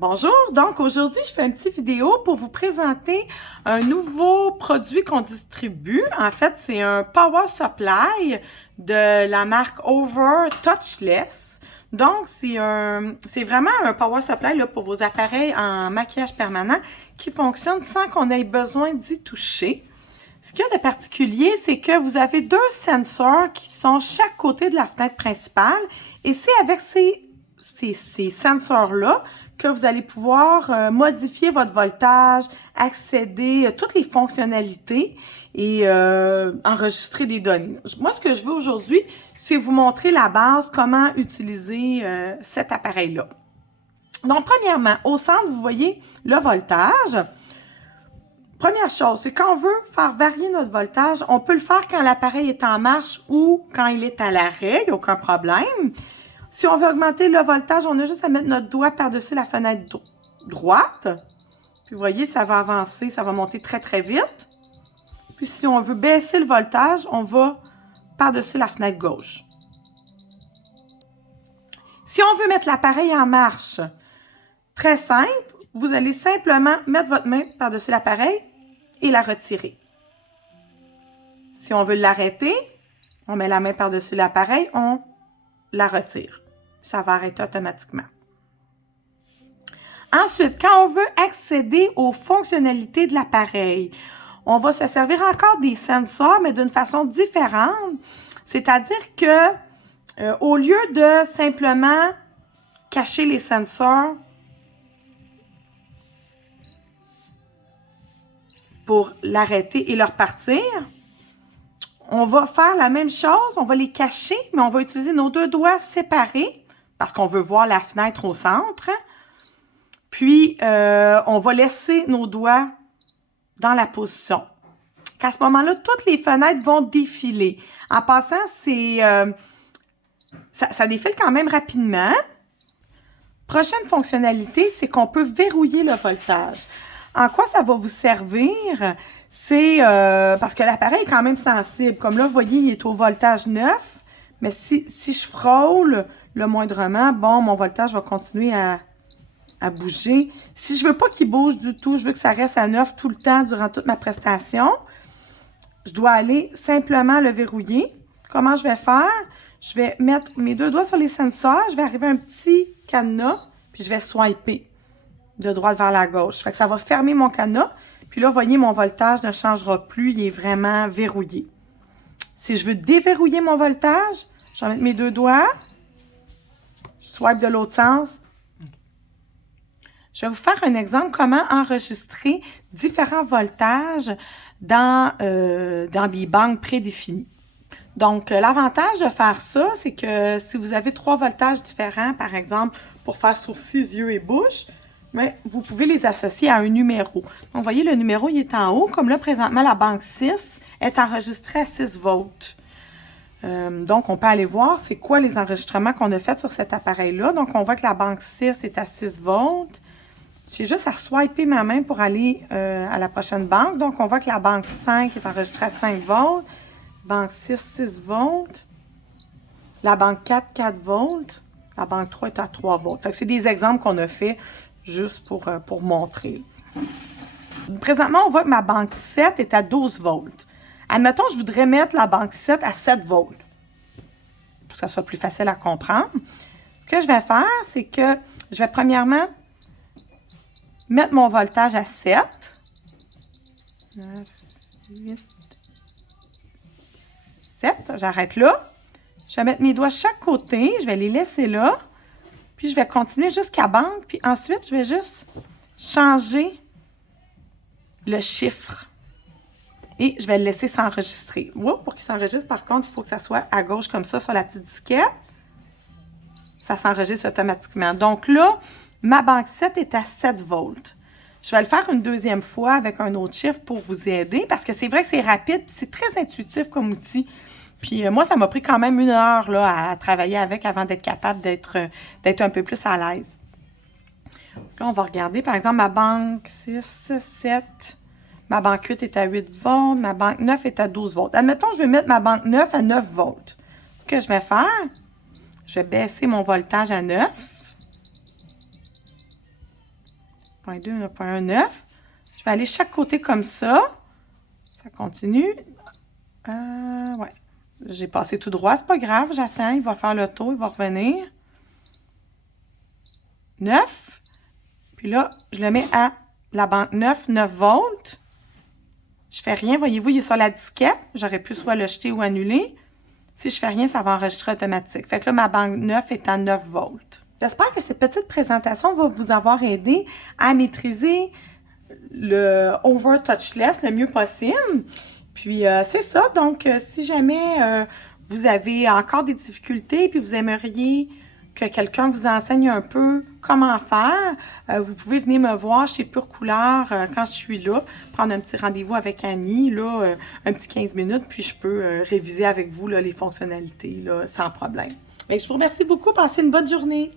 Bonjour, donc aujourd'hui je fais une petite vidéo pour vous présenter un nouveau produit qu'on distribue. En fait, c'est un Power Supply de la marque Over Touchless. Donc, c'est vraiment un Power Supply là, pour vos appareils en maquillage permanent qui fonctionne sans qu'on ait besoin d'y toucher. Ce qu'il y a de particulier, c'est que vous avez deux sensors qui sont chaque côté de la fenêtre principale et c'est avec ces sensors-là que vous allez pouvoir modifier votre voltage, accéder à toutes les fonctionnalités et enregistrer des données. Moi, ce que je veux aujourd'hui, c'est vous montrer la base, comment utiliser cet appareil-là. Donc, premièrement, au centre, vous voyez le voltage. Première chose, c'est quand on veut faire varier notre voltage, on peut le faire quand l'appareil est en marche ou quand il est à l'arrêt, il n'y a aucun problème. Si on veut augmenter le voltage, on a juste à mettre notre doigt par-dessus la fenêtre droite. Puis vous voyez, ça va avancer, ça va monter très très vite. Puis si on veut baisser le voltage, on va par-dessus la fenêtre gauche. Si on veut mettre l'appareil en marche, très simple, vous allez simplement mettre votre main par-dessus l'appareil et la retirer. Si on veut l'arrêter, on met la main par-dessus l'appareil, on la retire. Ça va arrêter automatiquement. Ensuite, quand on veut accéder aux fonctionnalités de l'appareil, on va se servir encore des sensors, mais d'une façon différente. C'est-à-dire que au lieu de simplement cacher les sensors pour l'arrêter et le repartir, on va faire la même chose, on va les cacher, mais on va utiliser nos deux doigts séparés parce qu'on veut voir la fenêtre au centre. Puis, on va laisser nos doigts dans la position. À ce moment-là, toutes les fenêtres vont défiler. En passant, ça défile quand même rapidement. Prochaine fonctionnalité, c'est qu'on peut verrouiller le voltage. En quoi ça va vous servir? C'est parce que l'appareil est quand même sensible. Comme là, vous voyez, il est au voltage 9. Mais si je frôle le moindrement, bon, mon voltage va continuer à bouger. Si je veux pas qu'il bouge du tout, je veux que ça reste à 9 tout le temps durant toute ma prestation, je dois aller simplement le verrouiller. Comment je vais faire? Je vais mettre mes deux doigts sur les sensors, je vais arriver à un petit cadenas, puis je vais swiper de droite vers la gauche. Fait que ça va fermer mon cadenas. Puis là, vous voyez, mon voltage ne changera plus. Il est vraiment verrouillé. Si je veux déverrouiller mon voltage, je vais mettre mes deux doigts. Je swipe de l'autre sens. Je vais vous faire un exemple comment enregistrer différents voltages dans des banques prédéfinies. Donc, l'avantage de faire ça, c'est que si vous avez 3 voltages différents, par exemple, pour faire sourcils, yeux et bouche, mais vous pouvez les associer à un numéro. Donc, vous voyez, le numéro, il est en haut. Comme là, présentement, la banque 6 est enregistrée à 6 volts. Donc, on peut aller voir c'est quoi les enregistrements qu'on a fait sur cet appareil-là. Donc, on voit que la banque 6 est à 6 volts. J'ai juste à swiper ma main pour aller à la prochaine banque. Donc, on voit que la banque 5 est enregistrée à 5 volts. Banque 6, 6 volts. La banque 4, 4 volts. La banque 3 est à 3 volts. Fait que c'est des exemples qu'on a fait juste pour montrer. Présentement, on voit que ma banque 7 est à 12 volts. Admettons, je voudrais mettre la banque 7 à 7 volts. Pour que ça soit plus facile à comprendre. Ce que je vais faire, c'est que je vais premièrement mettre mon voltage à 7. 9, 8, 7. J'arrête là. Je vais mettre mes doigts chaque côté. Je vais les laisser là. Puis, je vais continuer jusqu'à banque. Puis ensuite, je vais juste changer le chiffre. Et je vais le laisser s'enregistrer. Pour qu'il s'enregistre, par contre, il faut que ça soit à gauche comme ça sur la petite disquette. Ça s'enregistre automatiquement. Donc là, ma banque 7 est à 7 volts. Je vais le faire une deuxième fois avec un autre chiffre pour vous aider. Parce que c'est vrai que c'est rapide. C'est très intuitif comme outil. Puis moi, ça m'a pris quand même 1 heure là, à travailler avec avant d'être capable d'être un peu plus à l'aise. Là, on va regarder, par exemple, ma banque 6, 7, ma banque 8 est à 8 volts, ma banque 9 est à 12 volts. Admettons, je vais mettre ma banque 9 à 9 volts. Ce que je vais faire, je vais baisser mon voltage à 9. 9.2, 9.1, 9. Je vais aller chaque côté comme ça. Ça continue. Ouais. J'ai passé tout droit, c'est pas grave, j'attends, il va faire le tour, il va revenir. 9. Puis là, je le mets à la banque 9, 9 volts. Je fais rien, voyez-vous, il est sur la disquette. J'aurais pu soit le jeter ou annuler. Si je fais rien, ça va enregistrer automatique. Fait que là, ma banque 9 est à 9 volts. J'espère que cette petite présentation va vous avoir aidé à maîtriser le over touchless le mieux possible. Puis, c'est ça. Donc, si jamais vous avez encore des difficultés puis vous aimeriez que quelqu'un vous enseigne un peu comment faire, vous pouvez venir me voir chez Pure Couleur quand je suis là, prendre un petit rendez-vous avec Annie, là, un petit 15 minutes, puis je peux réviser avec vous là, les fonctionnalités là, sans problème. Donc, je vous remercie beaucoup. Passez une bonne journée.